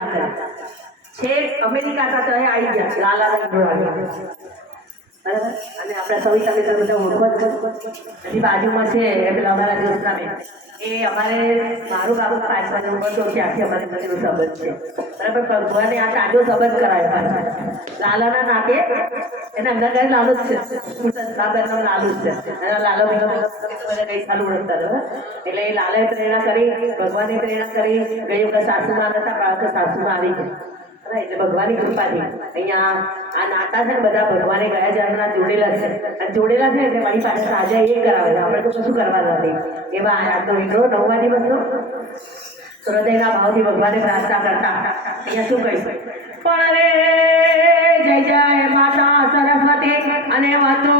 છેક અમેરિકા સાથે આવી ગયા લાલા બરાબર. અને આપણા સવિતા મિત્ર બધા ઓળખો હજી બાજુમાં છે એટલે અમારા દોસ્તાને એ અમારે મારું બાબુ 5 વાગે ઉપર તો ત્યાંથી અમારે બધું સંબંધ છે બરાબર. ભગવાને આ તાજો સંબંધ કરાયો પાછા લાલાના નાતે એના અંદર ઘરે લાલુ જ છે સાગરનો લાલુ જ છે અને લાલો બધા કઈ સારું ઓળખતા એટલે એ લાલાએ પ્રેરણા કરી ભગવાને પ્રેરણા કરી ગઈ વખત સાસુમાં હતા બાળકો સાસુમાં આવી ગયા એટલે ભગવાનની કૃપાથી અહીંયા આ નાતા છે ને બધા ભગવાને ગયા જન્મના જોડેલા છે અને જોડેલા છે એટલે મારી પાસે સાજા એ કરાવે છે આપણે તો કશું કરવા નથી એવા આજનો વિગ્રહ 9 દિવસનો હૃદયના ભાવથી ભગવાને પ્રાર્થના કરતા અહીંયા શું કહીશું પણ રે જય જય માતા સરસ્વતી અને વંદો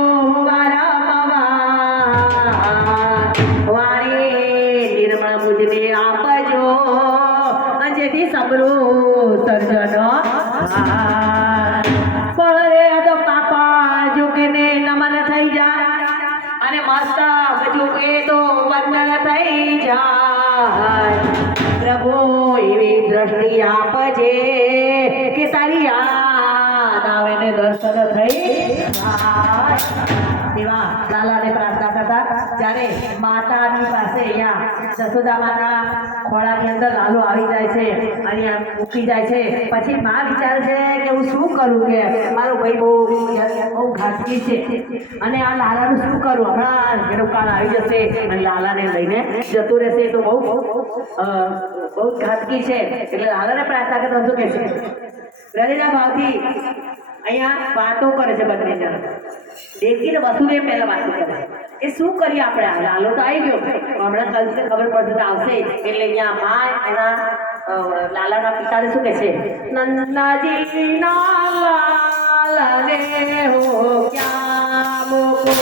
વાણી નિર્મળ બુદ્ધિ આપજો જેથી સબરું સર્જન પડે તો પાપા ઝૂકીને નમન થઈ જાય અને મસ્તક ઝૂકે તો વંદન થઈ જાય. પ્રભુ એવી દ્રષ્ટિ આપજે કે તારી યાદ આવે ને દર્શન થઈ જાય. એવા લાલાને પ્રાર્થના કરતા જ્યારે માતાની પાસે અહીંયા જસોદામાના ખોળાની અંદર લાલો આવી જાય છે અને આમ મૂકી જાય છે પછી માં વિચારે છે કે હું શું કરું કે મારો ભાઈ બહુ ઘાતકી છે અને આ લાલાનું શું કરું હમણાં એનો કાળ આવી જશે અને લાલાને લઈને જતું રહેશે તો બહુ ઘાતકી છે એટલે લાલાને પ્રાર્થના કરતા શું કહે છે હૃદયના ભાવથી અહીંયા વાતો કરે છે બંને જણ દેખીને વસુદેવ પહેલા વાતો કરે એ શું કરીએ આપણે લાલો તો આવી ગયો હમણાં કલસે ખબર પડશે તો આવશે એટલે અહીંયા માં એના લાલાના પિતાને શું કહે છે નંદાજી ના લાલને હો ક્યાં મોકો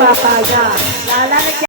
બાપા જા લાલાને